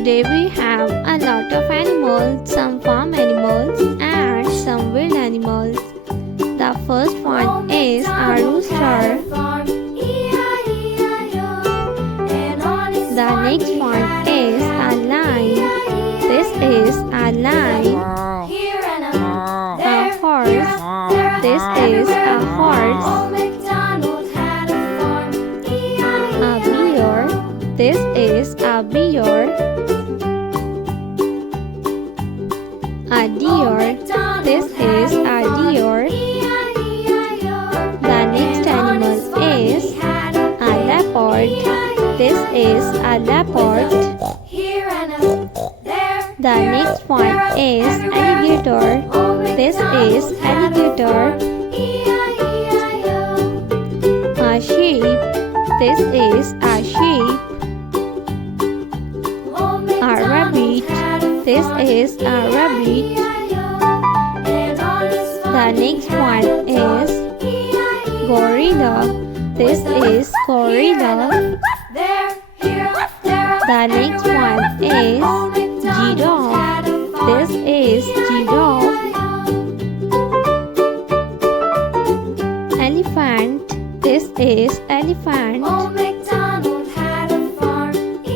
Today we have a lot of animals, some farm animals and some wild animals. The first one is a rooster. The next one is a lion. This is a lion. A horse. This is a horse. A bear. This is a bear. A deer. This is a deer. The next animal is a leopard. This is a leopard. The next one is alligator. This is alligator. A sheep. This is a sheep. A rabbit. This is a rabbit. The next one is gorilla. This is gorilla. The next one is giraffe. This is giraffe. Elephant. This is elephant.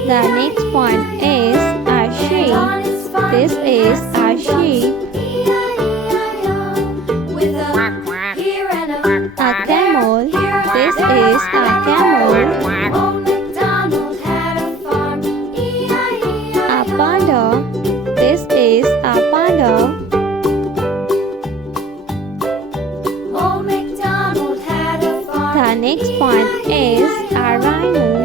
The next one is a sheep. This is a sheep. A camel. This is a camel. A panda. This is a panda. The next one is a rhino.